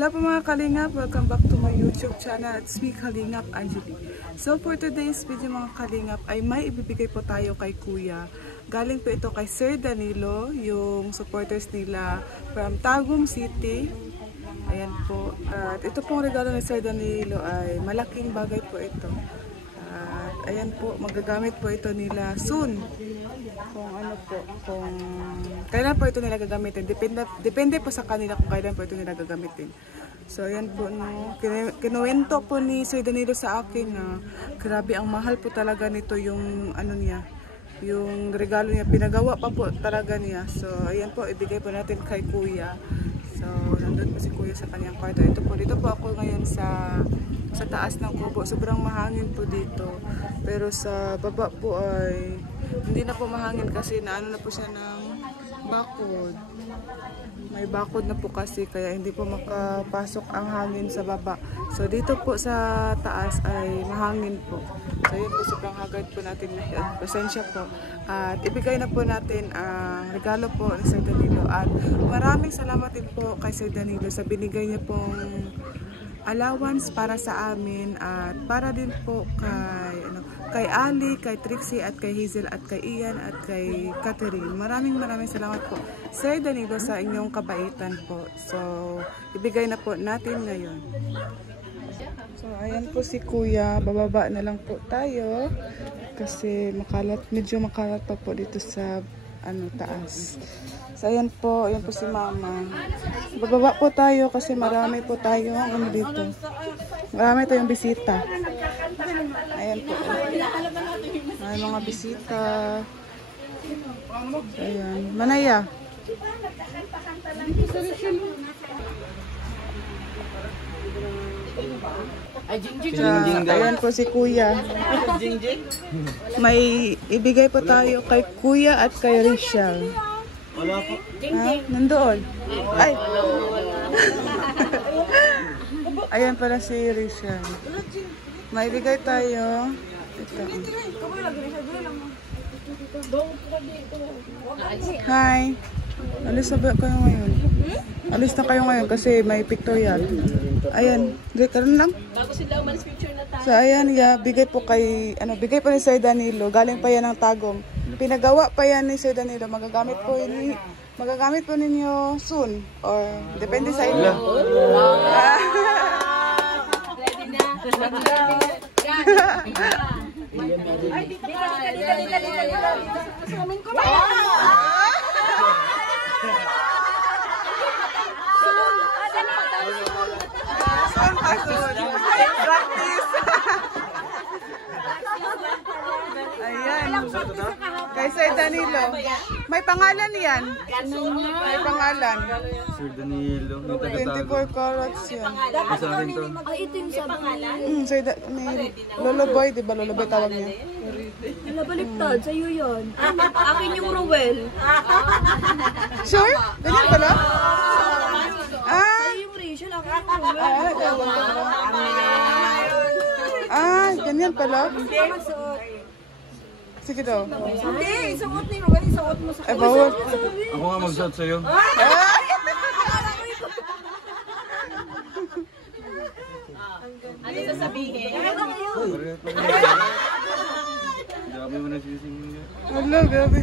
Hello po mga Kalingap, welcome back to my YouTube channel. It's me, Kalingap Angeli. So for today's video mga Kalingap ay may ibibigay po tayo kay Kuya. Galing po ito kay Sir Danilo, yung supporters nila from Tagum City. Ayan po. At ito pong regalo ni Sir Danilo ay malaking bagay po ito. At ayan po, magagamit po ito nila soon. Kung ano po, kung kailan po ito nila gagamitin. Depende po sa kanila kung kailan po ito nila gagamitin. So ayan po, no, kinuwento po ni Sir Danilo sa akin na grabe ang mahal po talaga nito yung ano niya, yung regalo niya, pinagawa pa po talaga niya. So ayan po, ibigay po natin kay Kuya. So nandun po si Kuya sa kanyang kwarto. Ito po, dito po ako ngayon sa taas ng kubo. Sobrang mahangin po dito. Pero sa baba po ay hindi na po mahangin kasi naano na po siya ng bakod. May bakod na po kasi kaya hindi po makapasok ang hangin sa baba. So dito po sa taas ay mahangin po. So yun po, sobrang hagad po natin ngayon. Pasensya po. At ibigay na po natin ang regalo po ni Sir Danilo. At maraming salamat din po kay Sir Danilo sa binigay niya pong allowance para sa amin at para din po kay Ali, kay Trixie at kay Hazel at kay Ian at kay Catherine. Maraming salamat po Sir Danilo sa inyong kabaitan po. So ibigay na po natin ngayon. So ayan po si Kuya, bababa na lang po tayo kasi medyo makalat pa po dito sa taas. So ayan po si Mama. Bababa po tayo kasi marami po tayo dito. Marami tayong bisita. Ayan po. May mga bisita. Ayan. Manaya. Ayan po si Kuya. May ibigay po tayo kay Kuya at kay Rachel. Ha? Nandoon. Ay. Ayan pala si Rachel. May ibigay tayo. Ito. Hi. Alis na ba kayo ngayon? Alis na kayo ngayon kasi may pictorial. Ayan. Karoon lang. So ayan, bigay po kay, bigay po ni Sir Danilo. Galing pa yan ng Tagum. Pinagawa pa yan ni Sir Danilo. Magagamit po ninyo soon. Or depende sa inyo. Ready na. Ay, dito. Sumin ko ba? Ayan. Kay Sir Danilo. May pangalan yan. May pangalan. Sir Danilo. 24 carats yan. Ay, ito yung sabi. Sir Lolo Boy, diba? Lolo Boy tawag niya. Nabaliktad, sa'yo yun. Akin yung Rowel. Sure? Ganyan pala? Sa'yo yung Rachel, akin yung Rowel. Ganyan pala? Sige daw. Hindi, isuot ni Rowel, isuot mo sa bawal. Ako nga mag-shot sa'yo. Ano sasabihin? Dami mo na sisingin niya. Wala, grabe.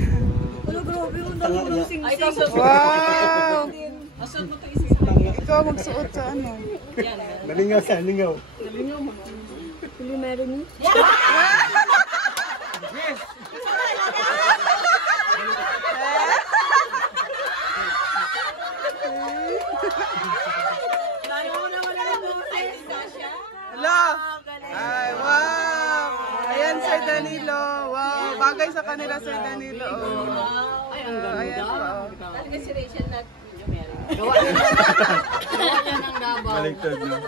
Ano, grabe yung dami ng sing-sing. Wow! Ikaw magsuot sa ano? Nalingaw sa nalingaw. Will you marry me? Yes! Hello! Ay, wow! Ayan, Sir Danilo. Wow, bagay sa kanila, Sir Danilo. Ay, ang ganda. Ayan po. Talaga si Rachel na Baliktad na.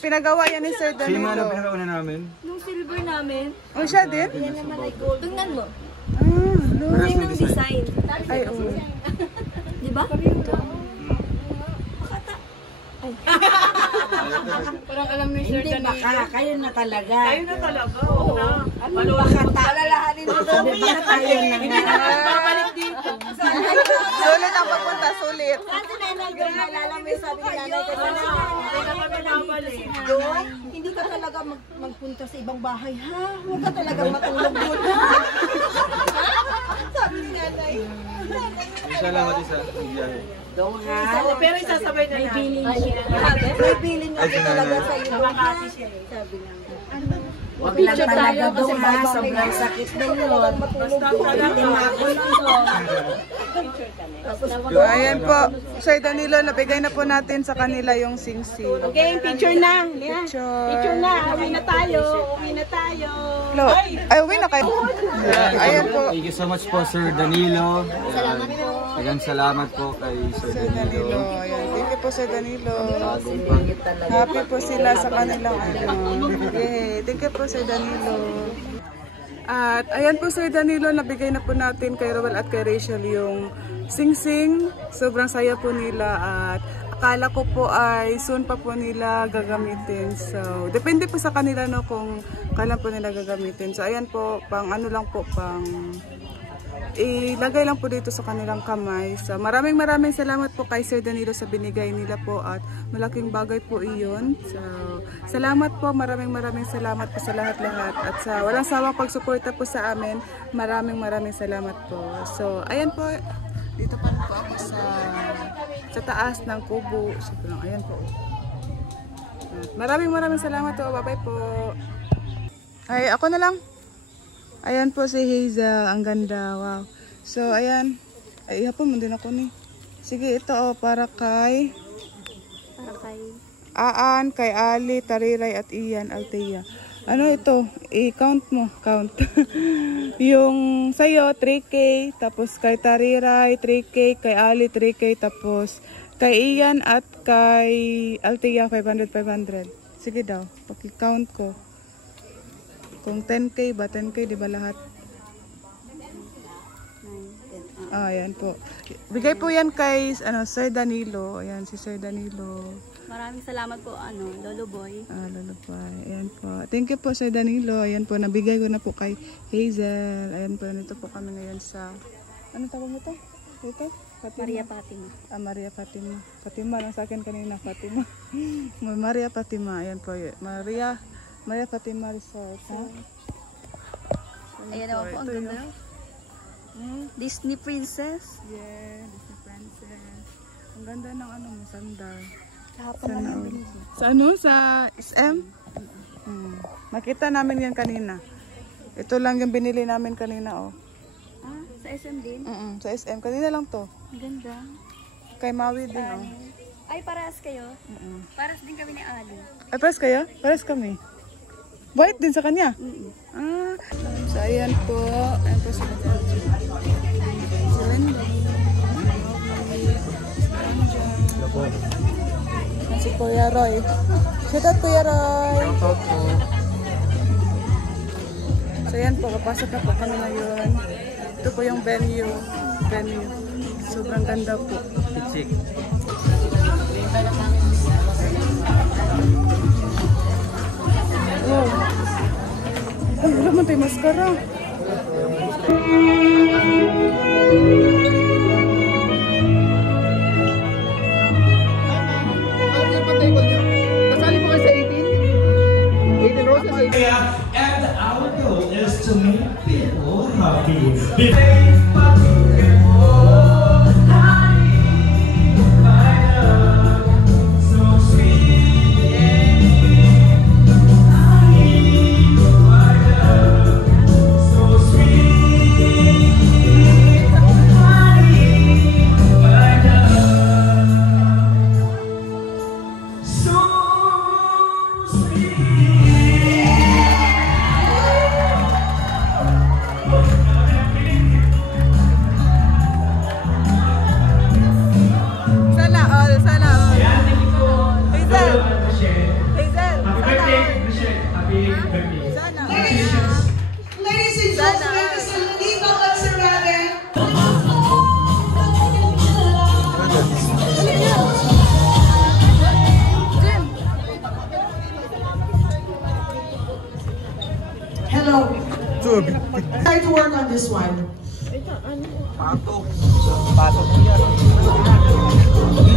Pinagawa yan ni Sir Sino ano Danilo. pinakauna namin? nung silver namin. Oh, siya din? Yan naman ay gold. Tingnan mo. No. Yung design. Ay, oo. Di ba? Parang alam ni Sir Danilo. Hindi baka, kayo na talaga. Kayo na talaga. Oo. Ano baka palalahanin mo? Sabi baka tayo na. Sulit lang papunta sulit. Kasi nanay, naalala mo yung sabi ni nanay hindi ka talaga magpunta sa ibang bahay, ha? Huwag ka talaga matulog doon. Sabi ni nanay. Salamat isa. Biyahe. Pero isasabay na namin. May bilin nga talaga sa iyo. Sabi lang. Huwag lang talaga doon ha, sobrang sakit doon yun. So, ayan po, Sir Danilo, nabigay na po natin sa kanila yung sing-sing. Okay, picture na. Picture na, uwi na tayo. Hello. Ay, uwi na kayo. Ayan po. Thank you so much po, Sir Danilo. Salamat po. Ayan, salamat po kay Sir Sir Danilo. Danilo. Ayan. Thank you po, Sir Danilo. Bagong pa. Happy po sila sa kanilang Yay. Thank you po, Sir Danilo. At ayan po, Sir Danilo, nabigay na po natin kay Rowell at kay Rachel yung sing-sing. Sobrang saya po nila at akala ko po ay soon pa po nila gagamitin. So, depende po sa kanila no kung kailan po nila gagamitin. So, ayan po, pang ano lang po, pang ilagay lang po dito sa kanilang kamay. So, maraming salamat po kay Sir Danilo sa binigay nila po at malaking bagay po iyon. So, salamat po, maraming salamat po sa lahat-lahat at sa walang sawang pagsuporta po sa amin. Maraming salamat po. So, ayan po, dito pa po ako sa taas ng kubo. So, ayan po. At maraming salamat po. Bye-bye po. Ay, ako na lang. Ayan po si Hazel, ang ganda, wow. So, ayan. Ay, hapon mo din ako ni. Sige, ito para kay Aan, kay Ali, Tariray at Ian, Althea. Ano ito? I-count mo, count. Yung sa'yo, 3K, tapos kay Tariray, 3K, kay Ali, 3K, tapos kay Ian at kay Althea, 500. Sige daw, paki-count ko. Kung 10K ba? 10K, di ba lahat? Ayan po. Bigay po yan kay Sir Danilo. Ayan, si Sir Danilo. Maraming salamat po, Lolo Boy. Lolo Boy. Ayan po. Thank you po, Sir Danilo. Ayan po, nabigay ko na po kay Hazel. Ayan po, nandito po kami ngayon sa... Ano tawag mo ito? Ito? Fatima. Maria Fatima. Maria Fatima. Fatima lang sa akin kanina, Fatima. Maria Fatima. Ayan po. Maria Fatima Resort, ha? Ayan naman po, ang ganda. Disney Princess. Yeah, Disney Princess. Ang ganda ng sandal. Kahapon na namin. Sa Sa SM? Nakita namin yan kanina. Ito lang yung binili namin kanina, oh. Sa SM din? Sa SM. Kanina lang to. Ang ganda. Kay Maui din, oh. Ay, parehas kayo? Parehas din kami ni Ali. Ay, parehas kayo? Parehas kami. White din sa kanya? So, ayan po. Ayan po sa si Kuya Roy. Shout out, Kuya Roy. So, ayan po. Kapasok na po kami ngayon. Ito po yung venue. Sobrang ganda po. Chick. Wow. Ay, wala man tayo maskara. Kasali mo kayo sa 18? 18 roses? And our goal is to make people happy. Try to work on this one. Patok. Patok yan.